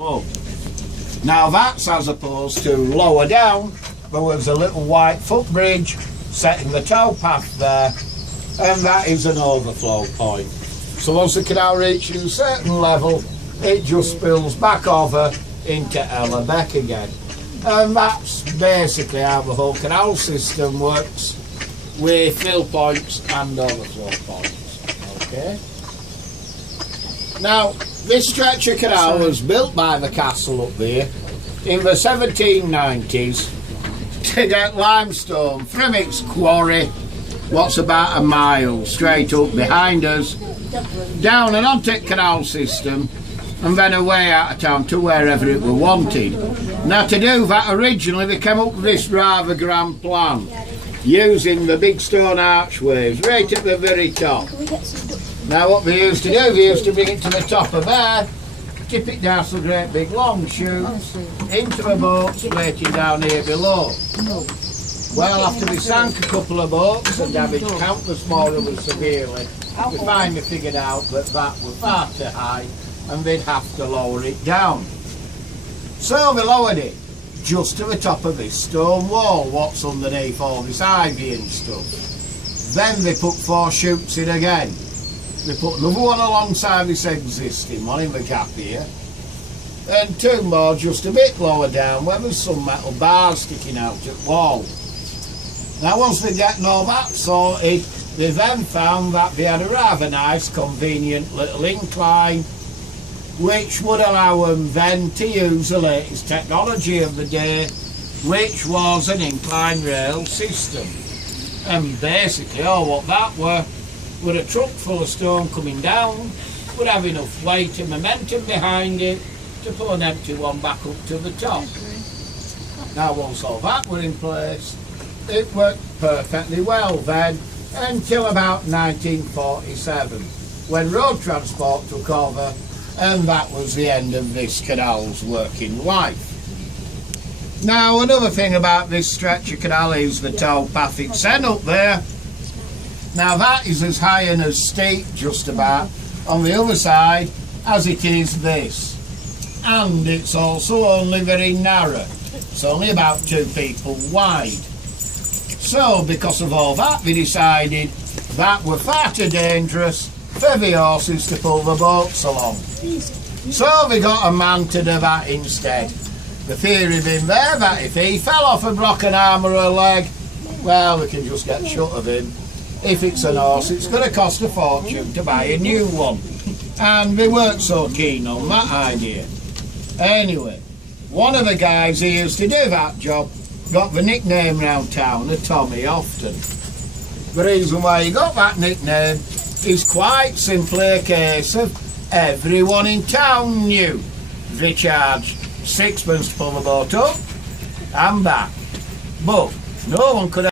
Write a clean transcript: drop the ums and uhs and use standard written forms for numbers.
Oh. Now that's as opposed to lower down. There was a little white footbridge setting the towpath there, and that is an overflow point. So once the canal reaches a certain level, it just spills back over into Ellerbeck again. And that's basically how the whole canal system works, with fill points and overflow points. Okay. Now, this stretch of canal was built by the castle up there in the 1790s to get limestone from its quarry, what's about a mile straight up behind us, down and onto the canal system, and then away out of town to wherever it were wanted. Now, to do that, originally they came up with this rather grand plan, using the big stone archways right at the very top. Now what they used to do, they used to bring it to the top of there, tip it down some great big long chutes, into the boats waiting down here below. Well, after they sank a couple of boats and damaged countless more of them severely, we finally figured out that that was far too high and they'd have to lower it down. So they lowered it just to the top of this stone wall, what's underneath all this ivy and stuff. Then they put 4 chutes in again. They put another one alongside this existing one in the gap here, and 2 more just a bit lower down where there's some metal bars sticking out at the wall. Now once they'd gotten all that sorted, they then found that they had a rather nice convenient little incline which would allow them then to use the latest technology of the day, which was an incline rail system. And basically all what that were a truck full of stone coming down, would have enough weight and momentum behind it to pull an empty one back up to the top. Now once all that were in place, it worked perfectly well then, until about 1947, when road transport took over, and that was the end of this canal's working life. Now another thing about this stretch of canal is the towpath it's sent up there. Now that is as high and as steep just about on the other side as it is this, and it's also only very narrow. It's only about 2 people wide. So because of all that, they decided that were far too dangerous for the horses to pull the boats along. So they got a man to do that instead. The theory being there that if he fell off and broke an arm or a leg, well, we can just get shut of him. If it's an horse, it's going to cost a fortune to buy a new one. And they weren't so keen on that idea. Anyway, one of the guys who used to do that job got the nickname round town of Tommy Often. The reason why he got that nickname is quite simply a case of everyone in town knew they charged 6pence to pull the boat up and back. But no one could